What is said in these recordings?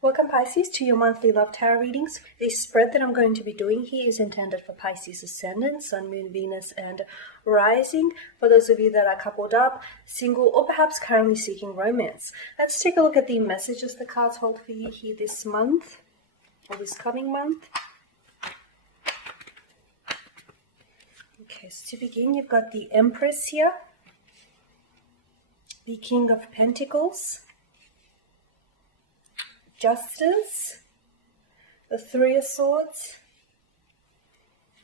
Welcome Pisces to your monthly love tarot readings. The spread that I'm going to be doing here is intended for Pisces Ascendant, Sun, Moon, Venus and Rising. For those of you that are coupled up, single or perhaps currently seeking romance. Let's take a look at the messages the cards hold for you here this month or this coming month. Okay, so to begin, you've got the Empress here, the King of Pentacles, Justice, the Three of Swords,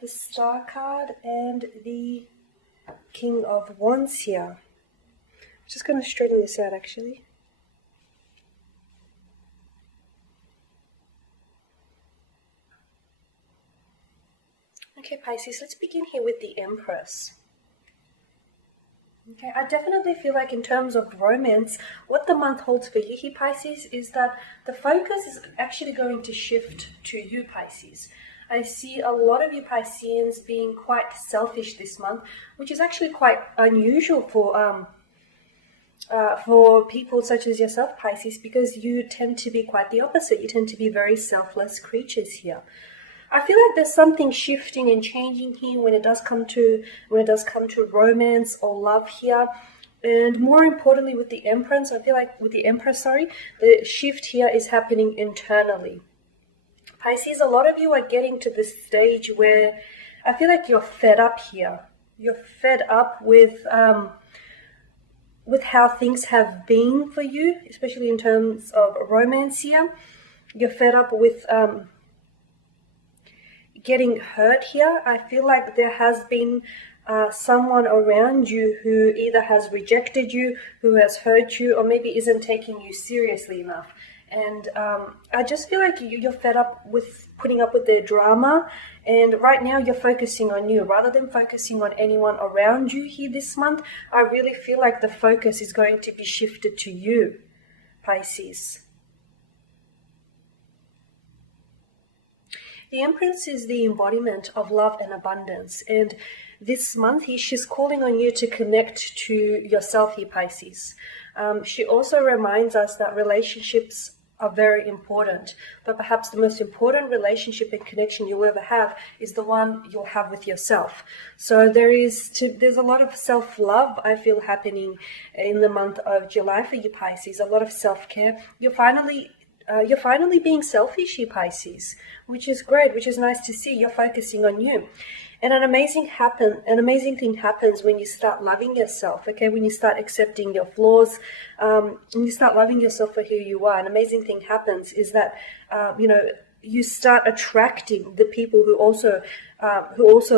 the Star card, and the King of Wands here. I'm just going to straighten this out actually. Okay, Pisces, let's begin here with the Empress. Okay, I definitely feel like in terms of romance, what the month holds for you here, Pisces, is that the focus is actually going to shift to you, Pisces. I see a lot of you Pisceans being quite selfish this month, which is actually quite unusual for people such as yourself, Pisces, because you tend to be quite the opposite. You tend to be very selfless creatures here. I feel like there's something shifting and changing here when it does come to romance or love here. And more importantly with the Empress, I feel like with the Empress, the shift here is happening internally. Pisces, a lot of you are getting to this stage where I feel like you're fed up here. You're fed up with how things have been for you, especially in terms of romance here. You're fed up with getting hurt here. I feel like there has been someone around you who either has rejected you, who has hurt you, or maybe isn't taking you seriously enough. And I just feel like you're fed up with putting up with their drama, and right now you're focusing on you rather than focusing on anyone around you here this month. I really feel like the focus is going to be shifted to you, Pisces. The Empress is the embodiment of love and abundance, and this month she's calling on you to connect to yourself here, Pisces. She also reminds us that relationships are very important, but perhaps the most important relationship and connection you'll ever have is the one you'll have with yourself. So there's a lot of self-love, I feel, happening in the month of July for you, Pisces. A lot of self-care. You're finally being selfish here, Pisces, which is great, which is nice to see. You're focusing on you. And an amazing thing happens when you start loving yourself, okay? When you start accepting your flaws, when you start loving yourself for who you are. An amazing thing happens is that, you start attracting the people who also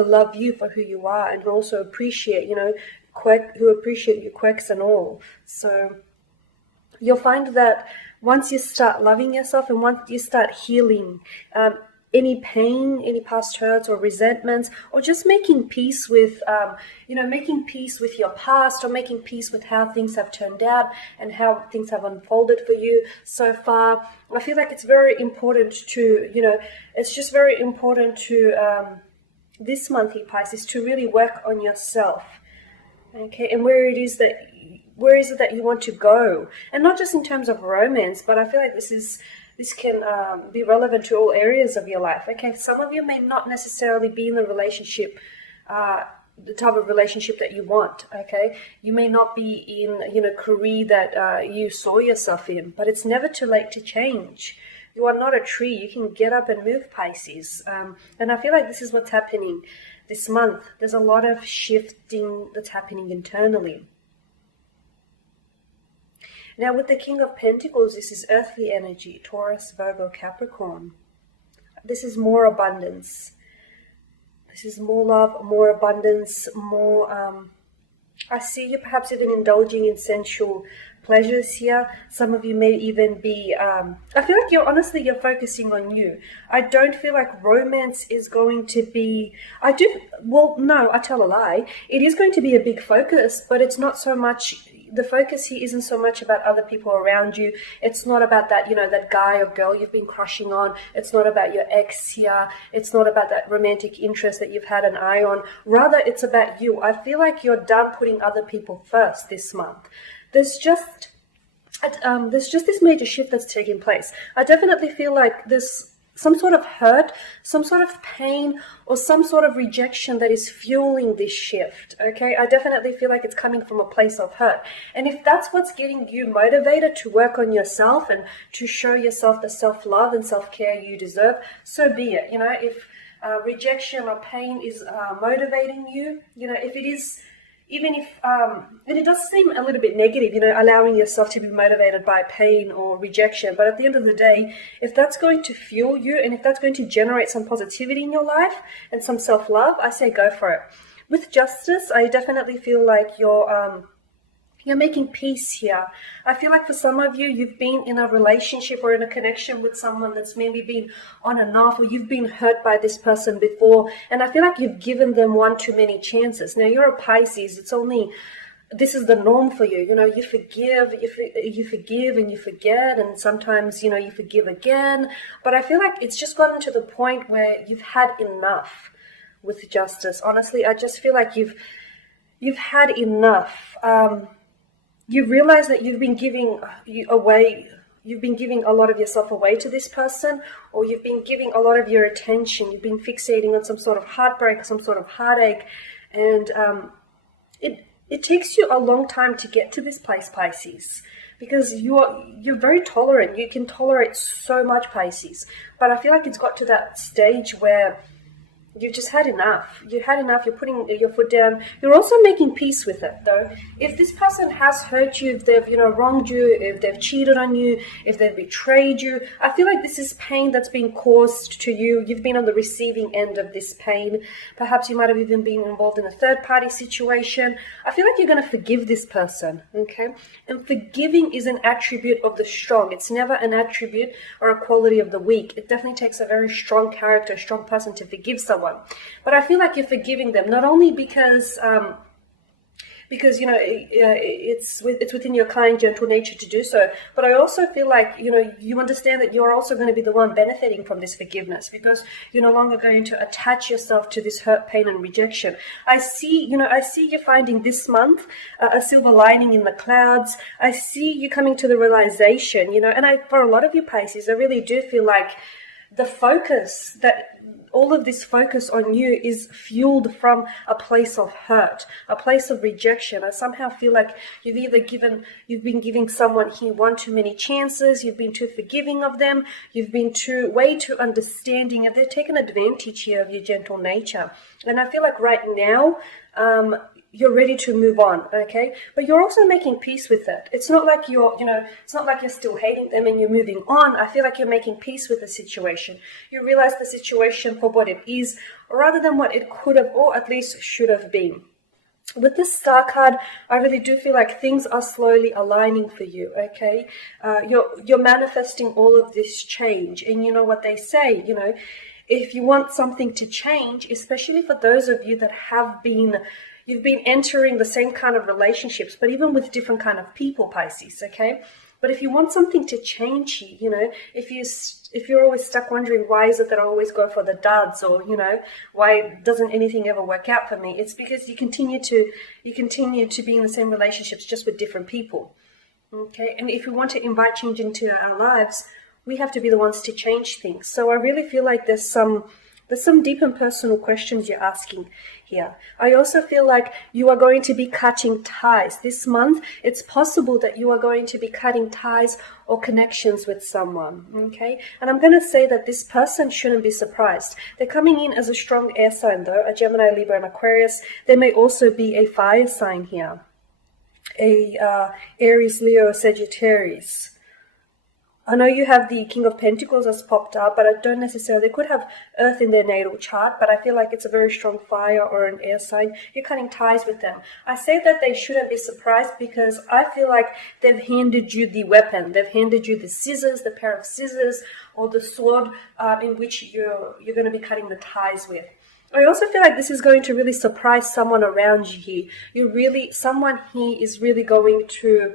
love you for who you are and who also appreciate, who appreciate your quirks and all. So you'll find that once you start loving yourself and once you start healing any pain, any past hurts or resentments, or just making peace with, making peace with your past, or making peace with how things have turned out and how things have unfolded for you so far, I feel like it's very important to, it's just very important to, this month here, Pisces, to really work on yourself. Okay, and where is it that you want to go? And not just in terms of romance, but I feel like this can be relevant to all areas of your life. Okay, some of you may not necessarily be in the relationship, the type of relationship that you want. Okay, you may not be in a career that you saw yourself in, but it's never too late to change. You are not a tree. You can get up and move, Pisces. And I feel like this is what's happening this month. There's a lot of shifting that's happening internally. Now with the King of Pentacles, this is earthly energy, Taurus, Virgo, Capricorn. This is more abundance. This is more love, more abundance, more... I see you perhaps even indulging in sensual pleasures here. Some of you may even be... I feel like you're focusing on you. I don't feel like romance is going to be... I tell a lie. It is going to be a big focus, but it's not so much... The focus here isn't so much about other people around you. It's not about that, that guy or girl you've been crushing on. It's not about your ex here. It's not about that romantic interest that you've had an eye on. Rather, it's about you. I feel like you're done putting other people first this month. There's just there's just this major shift that's taking place. I definitely feel like there's some sort of hurt, some sort of pain, or some sort of rejection that is fueling this shift, okay? I definitely feel like it's coming from a place of hurt. And if that's what's getting you motivated to work on yourself and to show yourself the self-love and self-care you deserve, so be it. You know, if rejection or pain is motivating you, you know, if it is, even if, and it does seem a little bit negative, you know, allowing yourself to be motivated by pain or rejection. But at the end of the day, if that's going to fuel you and if that's going to generate some positivity in your life and some self-love, I say go for it. With justice, I definitely feel like you're making peace here. I feel like for some of you, you've been in a relationship or in a connection with someone that's maybe been on and off, or you've been hurt by this person before, and I feel like you've given them one too many chances. Now, you're a Pisces. This is the norm for you. You know, you forgive and you forget, and sometimes, you know, you forgive again. But I feel like it's just gotten to the point where you've had enough with justice. Honestly, I just feel like you've had enough. You realize that you've been giving a lot of yourself away to this person, or you've been giving a lot of your attention. You've been fixating on some sort of heartbreak, some sort of heartache, and it takes you a long time to get to this place, Pisces, because you're very tolerant. You can tolerate so much, Pisces, but I feel like it's got to that stage where you've just had enough. You had enough. You're putting your foot down. You're also making peace with it, though. If this person has hurt you, if they've, you know, wronged you, if they've cheated on you, if they've betrayed you, I feel like this is pain that's been caused to you. You've been on the receiving end of this pain. Perhaps you might have even been involved in a third-party situation. I feel like you're going to forgive this person, okay? And forgiving is an attribute of the strong. It's never an attribute or a quality of the weak. It definitely takes a very strong character, a strong person to forgive someone. But I feel like you're forgiving them not only because you know it's within your kind, gentle nature to do so, but I also feel like, you know, you understand that you're also going to be the one benefiting from this forgiveness, because you're no longer going to attach yourself to this hurt, pain, and rejection. I see you finding this month a silver lining in the clouds. I see you coming to the realization, you know, and for a lot of you Pisces, I really do feel like all of this focus on you is fueled from a place of hurt, a place of rejection. I somehow feel like you've been giving someone here one too many chances, you've been too forgiving of them, you've been way too understanding, and they've taken advantage here of your gentle nature. And I feel like right now, you're ready to move on, okay? But you're also making peace with it. It's not like it's not like you're still hating them and you're moving on. I feel like you're making peace with the situation. You realize the situation for what it is, rather than what it could have or at least should have been. With this Star card, I really do feel like things are slowly aligning for you, okay? You're manifesting all of this change. And you know what they say, you know, if you want something to change, especially for those of you that you've been entering the same kind of relationships, but even with different kind of people, Pisces, okay? But if you want something to change, you know, if you're always stuck wondering why is it that I always go for the duds, or, you know, why doesn't anything ever work out for me? It's because you continue to be in the same relationships, just with different people, okay? And if we want to invite change into our lives, we have to be the ones to change things. So I really feel like there's some deep and personal questions you're asking here. I also feel like you are going to be cutting ties. This month, it's possible that you are going to be cutting ties or connections with someone, okay? And I'm going to say that this person shouldn't be surprised. They're coming in as a strong air sign, though, a Gemini, Libra, and Aquarius. There may also be a fire sign here, a Aries, Leo, Sagittarius. I know you have the King of Pentacles has popped up, but I don't necessarily, they could have Earth in their natal chart, but I feel like it's a very strong fire or an air sign. You're cutting ties with them. I say that they shouldn't be surprised because I feel like they've handed you the weapon. They've handed you the scissors, the pair of scissors, or the sword in which you're going to be cutting the ties with. I also feel like this is going to really surprise someone around you here. Someone here is really going to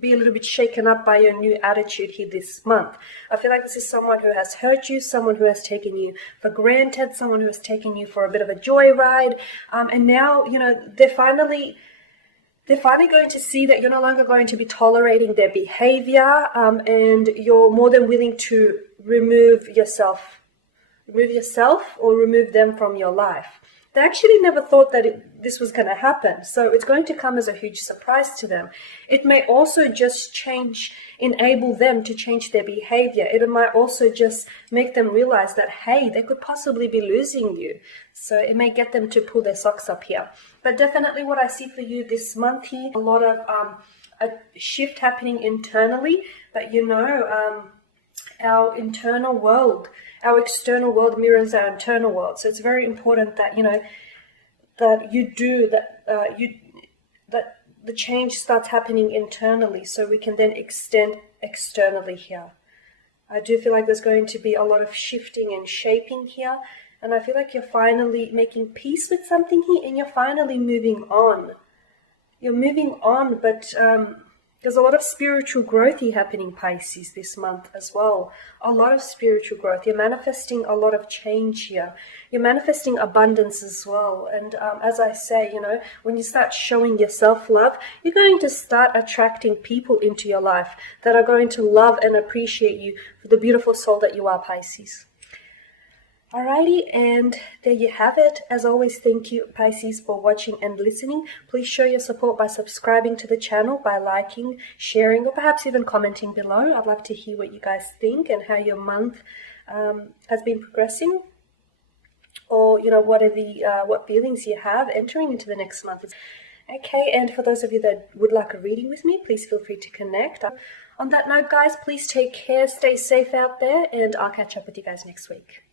be a little bit shaken up by your new attitude here this month. I feel like this is someone who has hurt you, someone who has taken you for granted, someone who has taken you for a bit of a joyride. And now, you know, they're finally They're finally going to see that you're no longer going to be tolerating their behavior, and you're more than willing to remove yourself or remove them from your life. They actually never thought that this was going to happen, so it's going to come as a huge surprise to them. It may also just enable them to change their behavior. It might also just make them realize that, hey, they could possibly be losing you. So it may get them to pull their socks up here. But definitely what I see for you this month here, a lot of a shift happening internally, but our internal world, our external world mirrors our internal world. So it's very important that, that the change starts happening internally so we can then extend externally here. I do feel like there's going to be a lot of shifting and shaping here. And I feel like you're finally making peace with something here and you're finally moving on. You're moving on, but there's a lot of spiritual growth here happening, Pisces, this month as well. A lot of spiritual growth. You're manifesting a lot of change here. You're manifesting abundance as well. And as I say, when you start showing your self-love, you're going to start attracting people into your life that are going to love and appreciate you for the beautiful soul that you are, Pisces. Alrighty, and there you have it. As always, thank you, Pisces, for watching and listening. Please show your support by subscribing to the channel, by liking, sharing, or perhaps even commenting below. I'd love to hear what you guys think and how your month has been progressing, or what feelings you have entering into the next month. Okay, and for those of you that would like a reading with me, please feel free to connect. On that note, guys, please take care, stay safe out there, and I'll catch up with you guys next week.